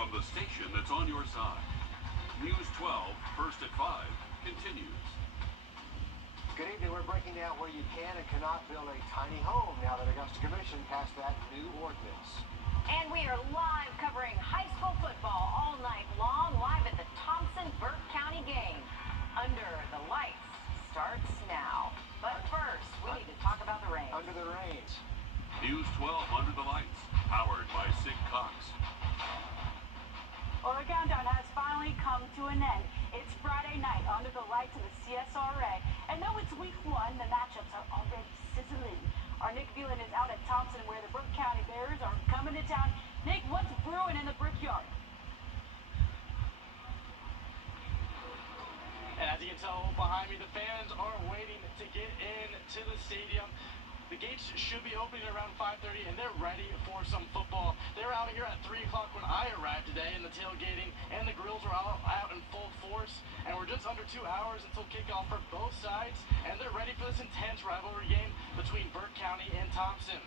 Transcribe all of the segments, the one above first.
from the station that's on your side. News 12, first at 5, continues. Good evening. We're breaking down where you can and cannot build a tiny home now that Augusta Commission passed that new ordinance. And we are live covering high school football all night long, live at the Thompson-Burke County game. Under the Lights starts now. But first, we need to talk about the rain. Under the Reins. News 12, Under the Lights, powered by Sig Cox. Well, the countdown has finally come to an end. It's Friday night under the lights of the CSRA. And though it's week one, the matchups are already sizzling. Our Nick Veland is out at Thompson where the Burke County Bears are coming to town. Nick, what's brewing in the Brickyard? And as you can tell behind me, the fans are waiting to get into the stadium. The gates should be opening around 5:30, and they're ready for some football. They were out here at 3 o'clock when I arrived today, and the tailgating and the grills were all out in full force. And we're just under 2 hours until kickoff for both sides, and they're ready for this intense rivalry game between Burke County and Thompson.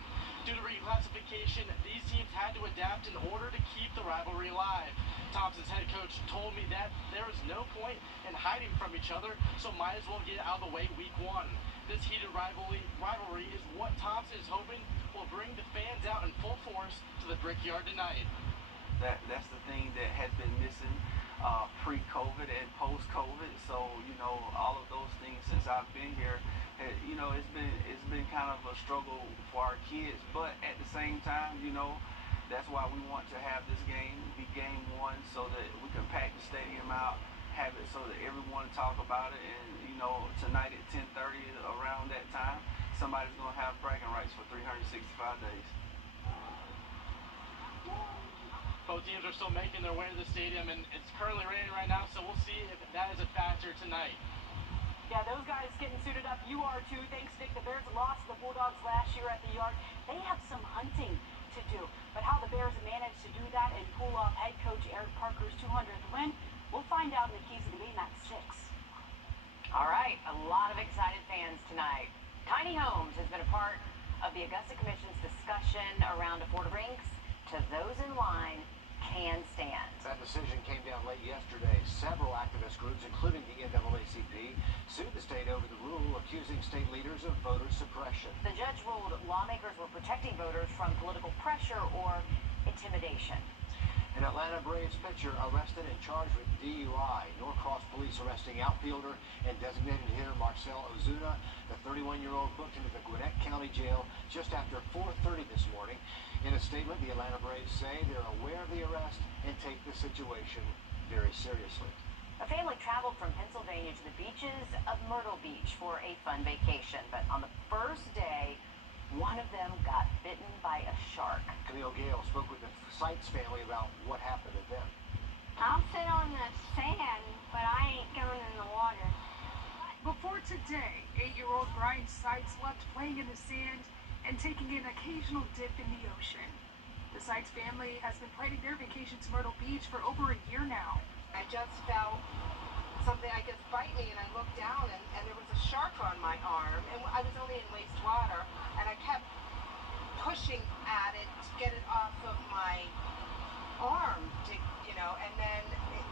Due to reclassification, these teams had to adapt in order to keep the rivalry alive. Thompson's head coach told me that there is no point in hiding from each other, so might as well get it out of the way week one. This heated rivalry is what Thompson is hoping will bring the fans out in full force to the Brickyard tonight. That's the thing that has been missing pre-COVID and post-COVID. So, all of those things since I've been here, it's been kind of a struggle for our kids. But at the same time, that's why we want to have this game be game one so that we can pack the stadium out, have it so that everyone talk about it. And, tonight at 10:30 around that time, somebody's going to have bragging rights for 365 days. Both teams are still making their way to the stadium, and it's currently raining right now, so we'll see if that is a factor tonight. Yeah, those guys getting suited up. You are too. Thanks, Nick. The Bears lost the Bulldogs last year at the Yard. They have some hunting to do. But how the Bears managed to do that and pull off head coach Eric Parker's 200th win, we'll find out in the Keys of the Game at 6. All right, a lot of excited fans tonight. Tiny homes has been a part of the Augusta Commission's discussion around affordable rinks to those in line can stand. That decision came down late yesterday. Several activist groups, including the NAACP, sued the state over the rule, accusing state leaders of voter suppression. The judge ruled lawmakers were protecting voters from political pressure or intimidation. An Atlanta Braves pitcher arrested and charged with DUI. Norcross police arresting outfielder and designated hitter Marcell Ozuna. The 31-year-old booked into the Gwinnett County Jail just after 4:30 this morning. In a statement, the Atlanta Braves say they're aware of the arrest and take the situation very seriously. A family traveled from Pennsylvania to the beaches of Myrtle Beach for a fun vacation, but on the first day, one of them got bitten by a shark. Camille Gale spoke with the Seitz family about what happened to them. I'll sit on the sand, but I ain't going in the water. Before today, 8-year-old Brian Seitz left playing in the sand and taking an occasional dip in the ocean. The Seitz family has been planning their vacation to Myrtle Beach for over a year now. I just felt something, I guess, bite me, and I looked down, and there was a shark on my arm, and I was only in wastewater, and I kept pushing at it to get it off of my arm, and then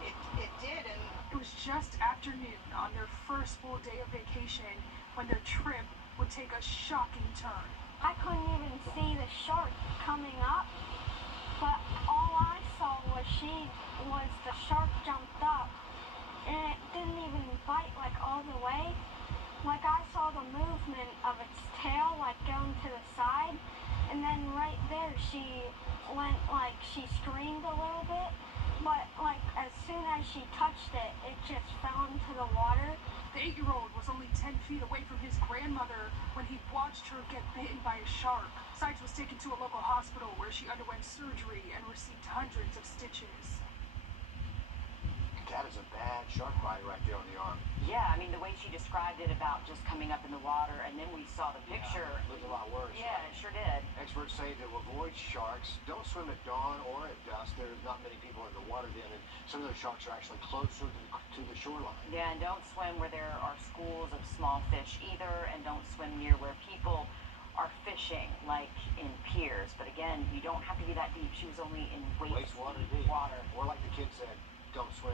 it did, and it was just afternoon on their first full day of vacation when their trip would take a shocking turn. I couldn't even see the shark coming up, but all I saw was the shark jumped up, and it didn't even bite all the way. I saw the movement of its tail going to the side, and then right there she went she screamed a little bit, but as soon as she touched it, it just fell into the water. The 8-year-old was only 10 feet away from his grandmother when he watched her get bitten by a shark. Seitz was taken to a local hospital where she underwent surgery and received hundreds of stitches. That is a bad shark bite right there on the arm. Yeah, I mean, the way she described it about just coming up in the water, and then we saw the picture. Yeah, it looked a lot worse. Yeah, right? It sure did. Experts say to avoid sharks, don't swim at dawn or at dusk. There's not many people in the water then, and some of those sharks are actually closer to the shoreline. Yeah, and don't swim where there are schools of small fish either, and don't swim near where people are fishing, like in piers. But again, you don't have to be that deep. She was only in Wastewater deep. Or like the kid said, don't swim.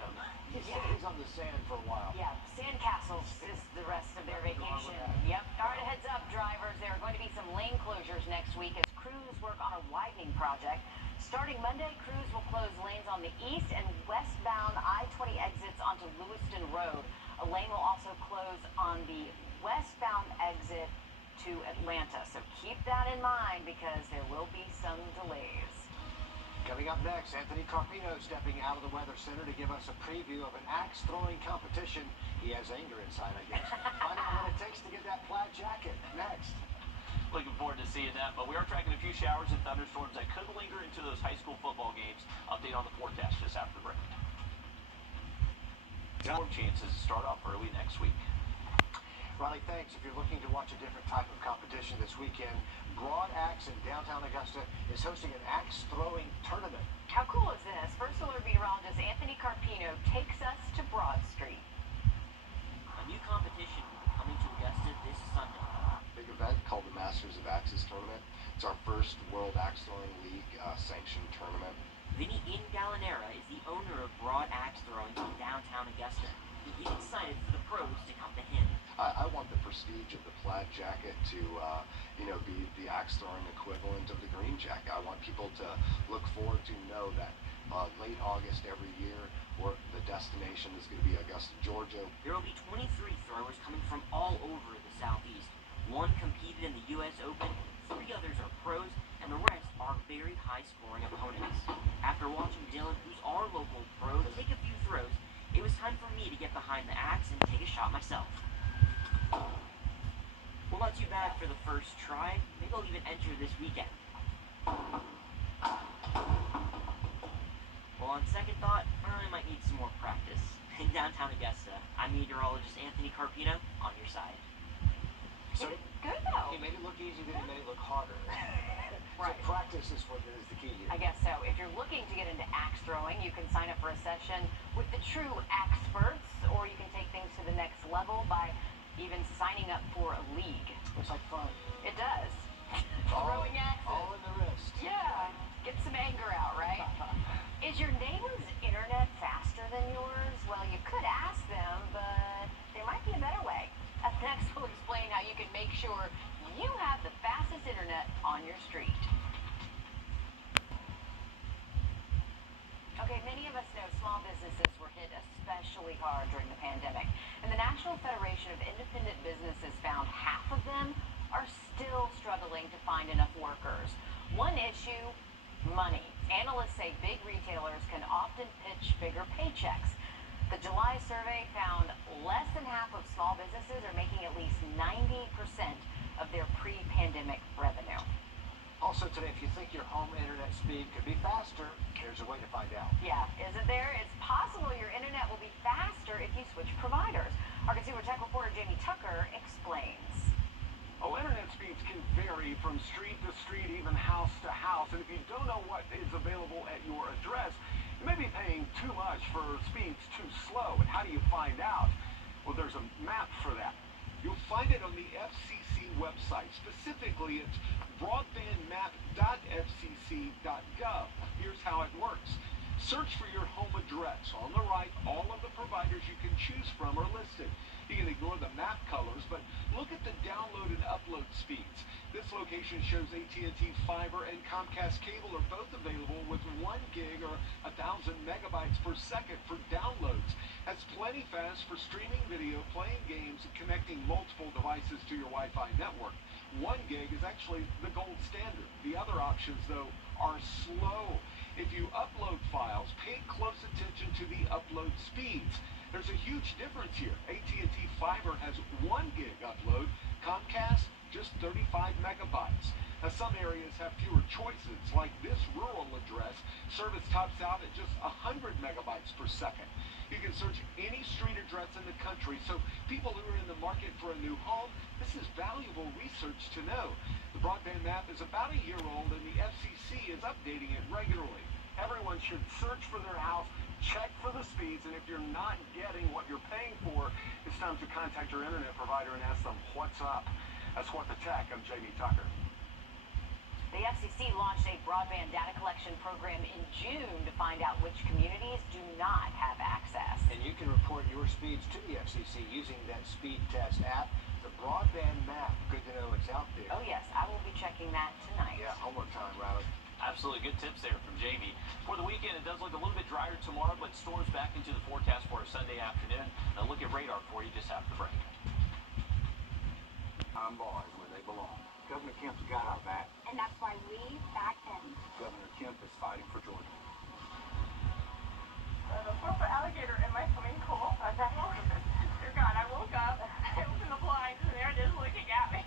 He's on the sand for a while. Yeah, sand castles is the rest of their vacation. Yep. All right, heads up, drivers. There are going to be some lane closures next week as crews work on a widening project. Starting Monday, crews will close lanes on the east and westbound I-20 exits onto Lewiston Road. A lane will also close on the westbound exit to Atlanta. So keep that in mind because there will be some delays. Coming up next, Anthony Carpino stepping out of the Weather Center to give us a preview of an axe-throwing competition. He has anger inside, I guess. Find out what it takes to get that plaid jacket. Next. Looking forward to seeing that, but we are tracking a few showers and thunderstorms that could linger into those high school football games. Update on the forecast just after the break. Storm chances start off early next week. Riley, thanks. If you're looking to watch a different type of competition this weekend, Broad Axe in downtown Augusta is hosting an axe-throwing tournament. How cool is this? First Alert meteorologist Anthony Carpino takes us to Broad Street. A new competition will be coming to Augusta this Sunday. Big event called the Masters of Axes Tournament. It's our first World Axe Throwing League sanctioned tournament. Vinny Gallinera is the owner of Broad Axe Throwing in downtown Augusta. He's excited for the pros to come to him. I want the prestige of the plaid jacket to, be the axe throwing equivalent of the green jacket. I want people to look forward to know that late August every year, the destination is going to be Augusta, Georgia. There will be 23 throwers coming from all over the Southeast. One competed in the U.S. Open, 3 others are pros, and the rest are very high-scoring opponents. After watching Dylan, who's our local pro, take a few throws, it was time for me to get behind the axe and take a shot myself. Well, not too bad for the first try. Maybe I'll even enter this weekend. Well, on second thought, I might need some more practice. In downtown Augusta, I'm meteorologist Anthony Carpino on your side. So Good though. he made it look easy, then he made it look harder. Right. So practice is what is the key here. I guess so. If you're looking to get into axe throwing, you can sign up for a session with the true experts, or you can take things to the next level by even signing up for a league. Looks like fun. It does. Throwing axes. All in the wrist. Yeah. Get some anger out, right? Is your neighbor's internet faster than yours? Well, you could ask them, but there might be a better way. Up next, we'll explain how you can make sure you have the fastest internet on your street. Okay, many of us know small businesses were hit especially hard during the pandemic, and the National Federation of Independent Businesses found half of them are still struggling to find enough workers. One issue, money. Analysts say big retailers can often pitch bigger paychecks. The July survey found less than half of small businesses are making at least 90% of their pre-pandemic revenue. Also today, if you think your home internet speed could be faster, there's a way to find out. Yeah, isn't there? It's possible your internet will be faster if you switch providers. Our consumer tech reporter Jamie Tucker explains. Oh, internet speeds can vary from street to street, even house to house. And if you don't know what is available at your address, you may be paying too much for speeds too slow. And how do you find out? Well, there's a map for that. You'll find it on the FCC website. Specifically, it's broadbandmap.fcc.gov. Here's how it works. Search for your home address. On the right, all of the providers you can choose from are listed. You can ignore the map colors, but look at the download and upload speeds. This location shows AT&T Fiber and Comcast Cable are both available with 1 gig or 1,000 megabytes per second for downloads. That's plenty fast for streaming video, playing games, and connecting multiple devices to your Wi-Fi network. 1 gig is actually the gold standard. The other options, though, are slow. If you upload files, pay close attention to the upload speeds. There's a huge difference here. AT&T Fiber has 1 gig upload, Comcast just 35 megabytes. Now, some areas have fewer choices, like this rural address. Service tops out at just 100 megabytes per second. You can search any street address in the country, so people who are in the market for a new home, this is valuable research to know. The broadband map is about a year old, and the FCC is updating it regularly. Everyone should search for their house, check for the speeds, and if you're not getting what you're paying for, it's time to contact your internet provider and ask them what's up. That's Fourth and Tech. I'm Jamie Tucker. The FCC launched a broadband data collection program in June to find out which communities do not have access. And you can report your speeds to the FCC using that speed test app, the broadband map. Good to know it's out there. Oh yes, I will be checking that tonight. Yeah, homework time, Riley. Absolutely good tips there from Jamie. For the weekend, it does look a little bit drier tomorrow, but storms back into the forecast for a Sunday afternoon. Now look at radar for you just after the break. Our boys where they belong. Governor Kemp's got our back. And that's why we back in. Governor Kemp is fighting for Georgia. The 4-foot alligator in my swimming pool. Dear God, I woke up, I opened the blinds, and they're just looking at me.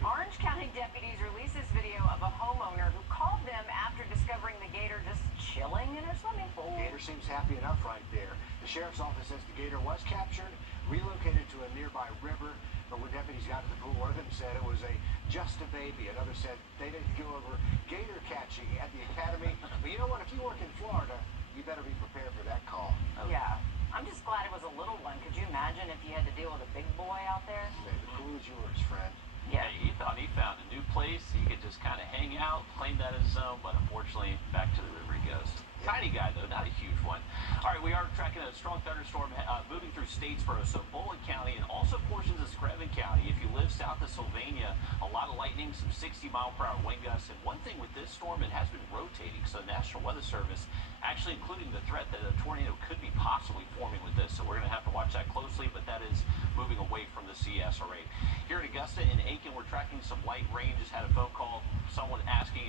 Orange County deputies released this video of a homeowner who called them after discovering the gator just chilling in her swimming pool. Gator seems happy enough right there. The sheriff's office says the gator was captured, relocated to a nearby river, but when deputies got to the pool, one of them said it was just a baby. Another said they didn't go over gator catching at the academy. But you know what? If you work in Florida, you better be prepared for that call. Yeah. I'm just glad it was a little one. Could you imagine if you had to deal with a big boy out there? Hey, the pool is yours, friend. Yeah, he thought he found a new place. He could just kind of hang out, claim that as his own, but unfortunately, back to the river he goes. Tiny guy, though, not a huge one. All right, we are tracking a strong thunderstorm moving through Statesboro, so Bullitt County, and also portions of Screven County. If you live south of Sylvania, a lot of lightning, some 60-mile-per-hour wind gusts. And one thing with this storm, it has been rotating, so National Weather Service actually including the threat that a tornado could be possibly forming with this. So we're going to have to watch that closely, but that is moving away from the CSRA. Here at Augusta and Aiken, we're tracking some light rain. Just had a phone call, someone asking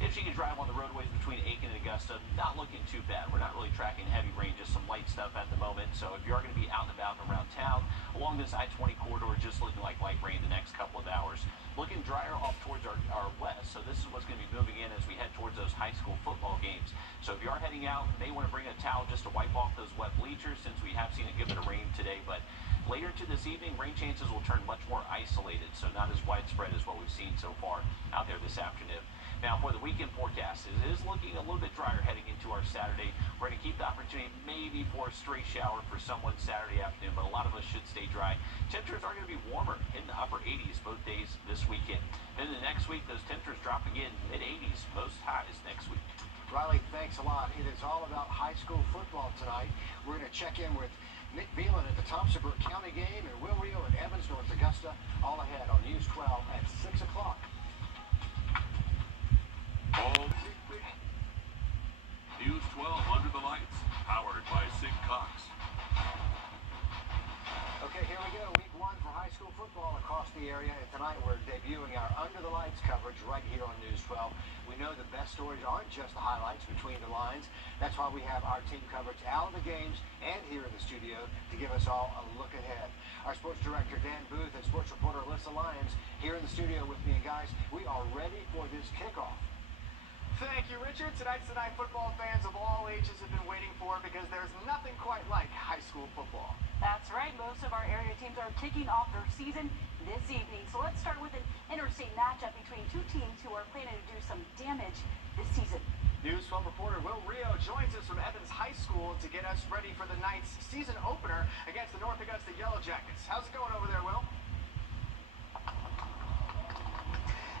if she can drive on the roadways between Aiken and Augusta. Not looking too bad. We're not really tracking heavy rain, just some light stuff at the moment. So if you are going to be out and about and around town along this I-20 corridor, just looking like light rain the next couple of hours. Looking drier off towards our west, so this is what's going to be moving in as we head towards those high school football games. So if you are heading out, you may want to bring a towel just to wipe off those wet bleachers, since we have seen a good bit of rain today. But later to this evening, rain chances will turn much more isolated, so not as widespread as what we've seen so far out there this afternoon. Now for the weekend forecast, it is looking a little bit drier heading into our Saturday. We're going to keep the opportunity maybe for a stray shower for someone Saturday afternoon, but a lot of us should stay dry. Temperatures are going to be warmer in the upper 80s both days this weekend. Then the next week, those temperatures drop again, mid-80s, most highs next week. Riley, thanks a lot. It is all about high school football tonight. We're going to check in with Nick Veland at the Thompson-Burke County game, and Will Rio and Evans, North Augusta, all ahead on News 12 at 6 o'clock. News 12 Under the Lights, powered by Sig Cox. Okay, here we go. Week 1 for high school football across the area, and tonight we're debuting our Under the Lights coverage right here on News 12. We know the best stories aren't just the highlights between the lines. That's why we have our team coverage out of the games and here in the studio to give us all a look ahead. Our sports director Dan Booth and sports reporter Alyssa Lyons here in the studio with me, and guys, we are ready for this kickoff. Thank you, Richard. Tonight's the night football fans of all ages have been waiting for, because there's nothing quite like high school football. That's right. Most of our area teams are kicking off their season this evening. So let's start with an interstate matchup between two teams who are planning to do some damage this season. News 12 reporter Will Rio joins us from Evans High School to get us ready for the night's season opener against the North Augusta Yellow Jackets. How's it going over there, Will?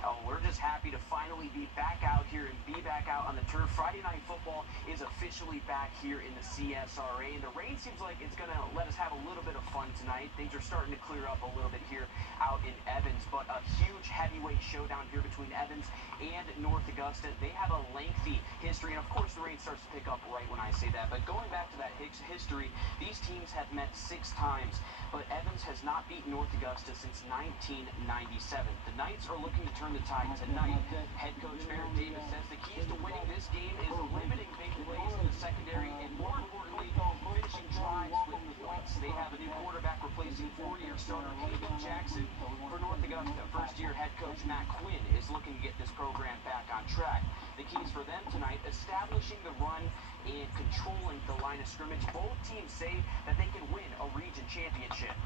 Oh, we're just happy to finally be back out here and be back out on the turf. Friday night football is officially back here in the CSRA, and the rain seems like it's going to let us have a little bit of fun tonight. Things are starting to clear up a little bit here out in Evans, but a huge heavyweight showdown here between Evans and North Augusta. They have a lengthy history, and of course the rain starts to pick up right when I say that. But going back to that history, these teams have met 6 times, but Evans has not beaten North Augusta since 1997. The Knights are looking to turn the tide tonight. Head coach Eric Davis says the keys to winning this game is limiting big plays in the secondary and, more importantly, finishing drives with points. They have a new quarterback replacing 4-year starter Hayden Jackson. For North Augusta, first-year head coach Matt Quinn is looking to get this program back on track. The keys for them tonight: establishing the run and controlling the line of scrimmage. Both teams say that they can win a region championship.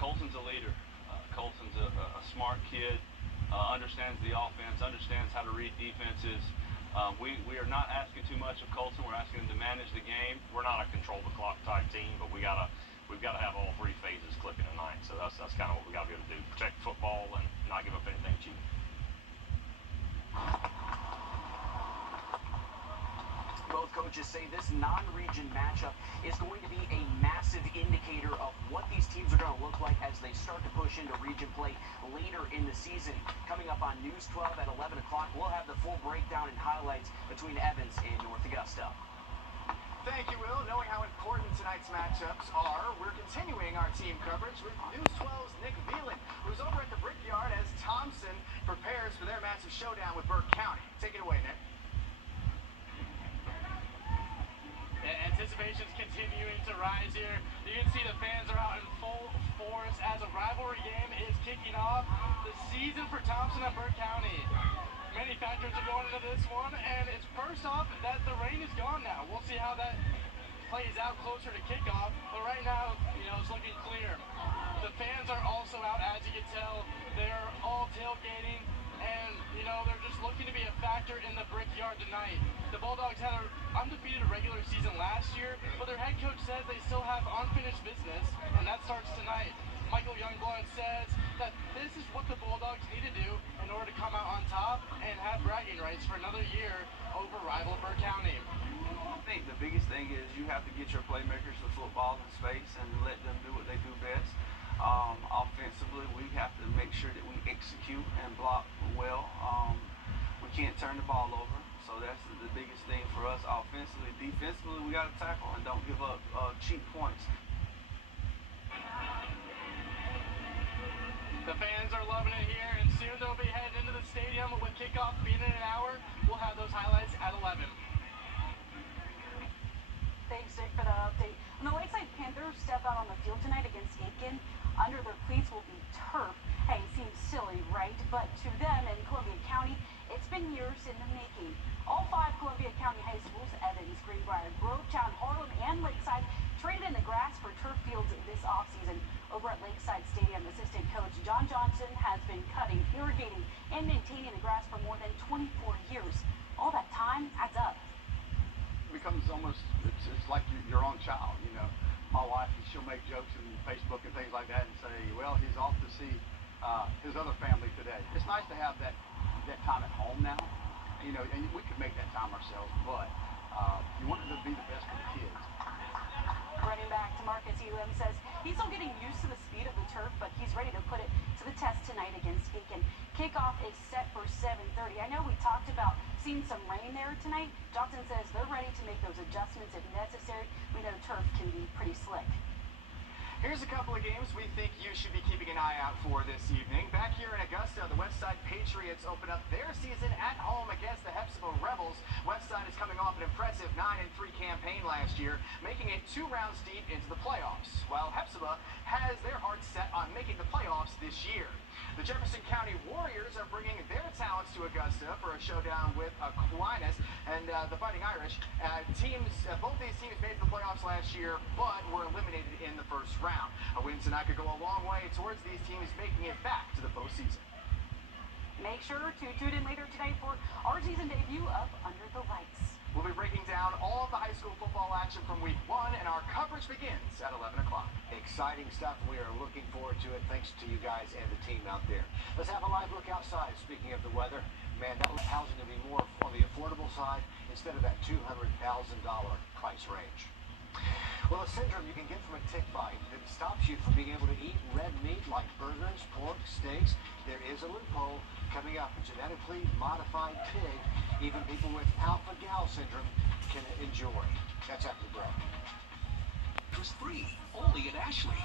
Colton's a leader. Colton's a smart kid. Understands the offense, understands how to read defenses. We are not asking too much of Colton. We're asking him to manage the game. We're not a control the clock type team, but we gotta we've got to have all three phases clicking tonight. So that's kind of what we got to be able to do: protect football and not give up anything cheap. Both coaches say this non-region matchup is going to be a massive indicator of what these teams are going to look like as they start to push into region play later in the season. Coming up on News 12 at 11 o'clock, we'll have the full breakdown and highlights between Evans and North Augusta. Thank you, Will. Knowing how important tonight's matchups are, we're continuing our team coverage with News 12's Nick Veland, who's over at the Brickyard as Thompson prepares for their massive showdown with Burke County. Take it away, Nick. Anticipation's continuing to rise here. You can see the fans are out in full force as a rivalry game is kicking off the season for Thompson and Burke County. Many factors are going into this one, and it's first off that the rain is gone now. We'll see how that plays out closer to kickoff, but right now, it's looking clear. The fans are also out, as you can tell. They're all tailgating, and, they're just looking to be a factor in the Brickyard tonight. The Bulldogs had an undefeated regular season last year, but their head coach says they still have unfinished business, and that starts tonight. Michael Youngblood says that this is what the Bulldogs need to do in order to come out on top and have bragging rights for another year over rival Burke County. I think the biggest thing is you have to get your playmakers the football in space and let them do what they do best. Offensively, we have to make sure that we execute and block well. We can't turn the ball over, so that's the biggest thing for us offensively. Defensively, we got to tackle and don't give up cheap points. The fans are loving it here, and soon they'll be heading into the stadium with kickoff being in an hour. We'll have those highlights at 11. Thanks, Nick, for that update. And the Lakeside Panthers step out on the field tonight against Aiken. Under their cleats will be turf. Hey, seems silly, right? But to them in Columbia County, it's been years in the making. All 5 Columbia County high schools, Evans, Greenbrier, Grovetown, Harlem, and Lakeside, traded in the grass for turf fields this offseason. Over at Lakeside Stadium, assistant coach John Johnson has been cutting, irrigating, and maintaining the grass for more than 24 years. All that time adds up. It becomes almost, it's like your own child, My wife, she'll make jokes on Facebook and things like that and say, well, he's off to see his other family today. It's nice to have that time at home now, and we could make that time ourselves, but you want it to be the best for the kids. Running back to Marcus Elam says he's still getting used to the speed of the turf, but he's ready to put it to the test tonight against Aiken. Kickoff is set for 7:30. I know we talked about seeing some rain there tonight. Johnson says they're ready to make those adjustments if necessary. We know turf can be pretty slick. Here's a couple of games we think you should be keeping an eye out for this evening. Back here in Augusta, the Westside Patriots open up their season at home against the Hepzibah Rebels. Westside is coming off an impressive 9-3 campaign last year, making it 2 rounds deep into the playoffs, while Hepzibah has their hearts set on making the playoffs this year. The Jefferson County Warriors are bringing their talents to Augusta for a showdown with Aquinas and the Fighting Irish. Both these teams made the playoffs last year, but were eliminated in the first round. A win tonight could go a long way towards these teams making it back to the postseason. Make sure to tune in later today for our season debut of Under the Lights. We'll be breaking down all of the high school football action from week 1, and our coverage begins at 11 o'clock. Exciting stuff. We are looking forward to it. Thanks to you guys and the team out there. Let's have a live look outside. Speaking of the weather, man, that housing to be more on the affordable side instead of that $200,000 price range. Well, a syndrome you can get from a tick bite that stops you from being able to eat red meat like burgers, pork, steaks. There is a loophole coming up. A genetically modified pig, even people with alpha-gal syndrome can enjoy. That's after the break. It was free, only at Ashley.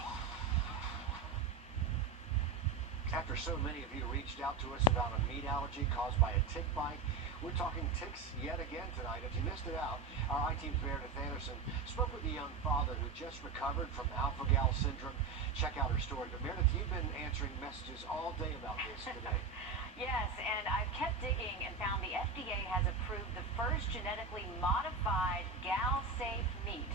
After so many of you reached out to us about a meat allergy caused by a tick bite, we're talking ticks yet again tonight. If you missed it out, our I-Team's Meredith Anderson spoke with a young father who just recovered from alpha-gal syndrome. Check out her story. But Meredith, you've been answering messages all day about this today. Yes, and I've kept digging and found the FDA has approved the first genetically modified gal-safe meat.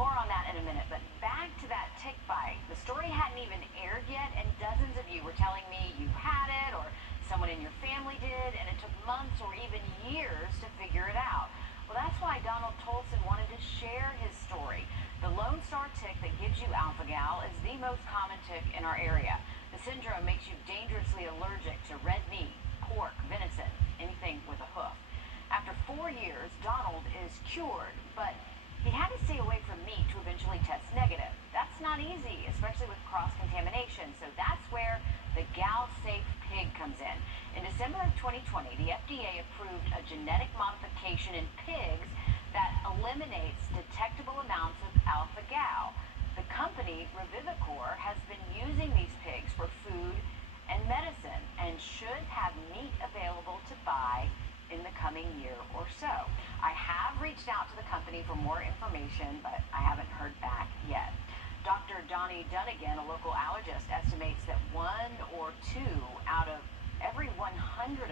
More on that in a minute, but back to that tick bite. The story hadn't even aired yet, and dozens of you were telling me you had it, or someone in your family did, and it took months or even years to figure it out. Well, that's why Donald Tolson wanted to share his story. The Lone Star tick that gives you alpha uptick in our area. The syndrome makes you dangerously allergic to red meat, pork, venison, anything with a hoof. After 4 years, Donald is cured, but he had to stay away from meat to eventually test negative. That's not easy, especially with cross-contamination, so that's where the Gal-Safe pig comes in. In December of 2020, the FDA approved a genetic modification in pigs that eliminates detectable amounts of alpha-gal. The company, Wrdw, has been using these pigs for food and medicine and should have meat available to buy in the coming year or so. I have reached out to the company for more information, but I haven't heard back yet. Dr. Donnie Dunnigan, a local allergist, estimates that 1 or 2 out of every 100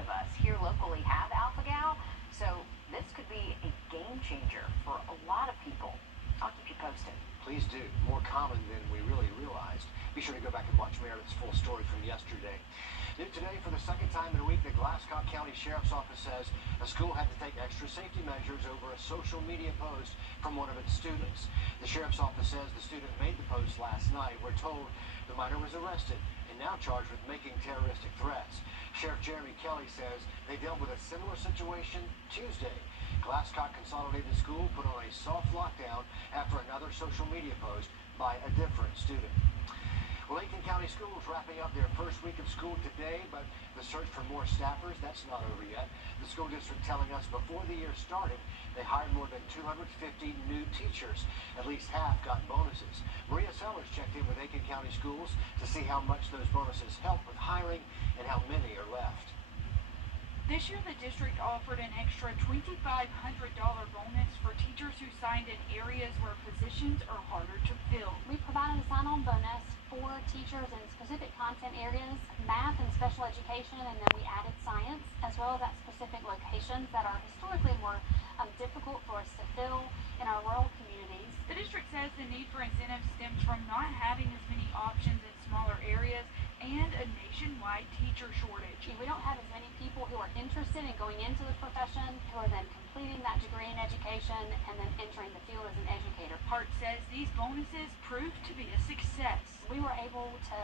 of us here locally have alpha-gal, so this could be a game changer for a lot of people. I'll keep you posted. Please do. More common than we really realized. Be sure to go back and watch Meredith's full story from yesterday. New today, for the second time in a week, the Glasscock County Sheriff's Office says a school had to take extra safety measures over a social media post from one of its students. The Sheriff's Office says the student made the post last night. We're told the minor was arrested and now charged with making terroristic threats. Sheriff Jeremy Kelly says they dealt with a similar situation Tuesday. Glasscock Consolidated School put on a soft lockdown after another social media post by a different student. Well, Aiken County Schools wrapping up their first week of school today, but the search for more staffers, that's not over yet. The school district telling us before the year started, they hired more than 250 new teachers. At least half got bonuses. Maria Sellers checked in with Aiken County Schools to see how much those bonuses help with hiring and how many are left. This year, the district offered an extra $2,500 bonus for teachers who signed in areas where positions are harder to fill. We provided a sign-on bonus for teachers in specific content areas, math and special education, and then we added science, as well as at specific locations that are historically more difficult for us to fill in our rural communities. The district says the need for incentives stems from not having as many options in smaller areas and a nationwide teacher shortage. We don't have as many people who are interested in going into the profession, who are then completing that degree in education and then entering the field as an educator. Hart says these bonuses proved to be a success. We were able to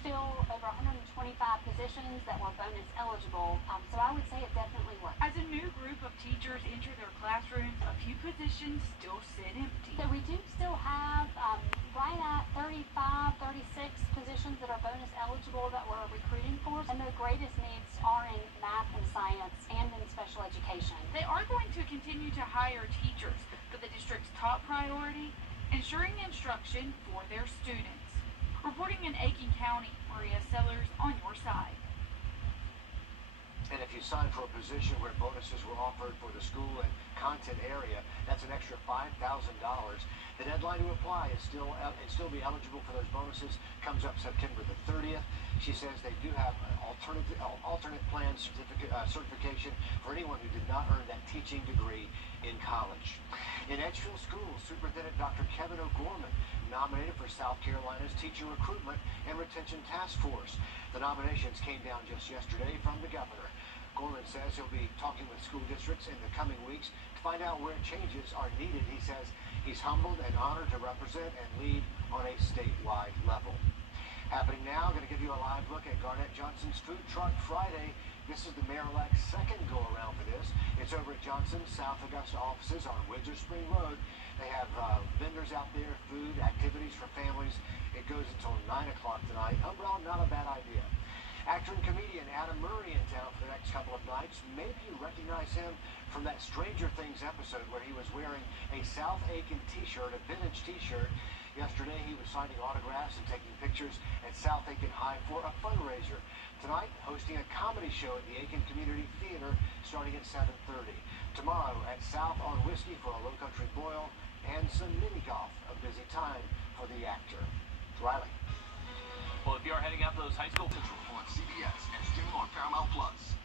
fill over 125 positions that were bonus eligible, so I would say it definitely worked. As a new group of teachers enter their classrooms, a few positions still sit empty. So we do still have right at 35, 36 positions that are bonus eligible that we're recruiting for, and their greatest needs are in math and science and in special education. They are going to continue to hire teachers, but the district's top priority, ensuring instruction for their students. Reporting in Aiken County, Maria Sellers on your side. And if you sign for a position where bonuses were offered for the school and content area, that's an extra $5,000. The deadline to apply is still be eligible for those bonuses comes up September the 30th. She says they do have an alternate plan certification for anyone who did not earn that teaching degree in college. In Edgefield Schools, Superintendent Dr. Kevin O'Gorman nominated for South Carolina's Teacher Recruitment and Retention Task Force. The nominations came down just yesterday from the governor. Gorman says he'll be talking with school districts in the coming weeks to find out where changes are needed. He says he's humbled and honored to represent and lead on a statewide level. Happening now, I'm going to give you a live look at Garnett Johnson's Food Truck Friday. This is the Mayor-elect's second go-around for this. It's over at Johnson's South Augusta offices on Windsor Spring Road. They have vendors out there, food, activities for families. It goes until 9 o'clock tonight. Umbrella, not a bad idea. Actor and comedian Adam Murray in town for the next couple of nights. Maybe you recognize him from that Stranger Things episode where he was wearing a South Aiken t-shirt, a vintage t-shirt. Yesterday he was signing autographs and taking pictures at South Aiken High for a fundraiser. Tonight, hosting a comedy show at the Aiken Community Theater starting at 7:30. Tomorrow at South on Whiskey for a low country boil and some mini golf. A busy time for the actor. Riley. Well, if you are heading out to those high school Central on CBS and streaming on Paramount Plus.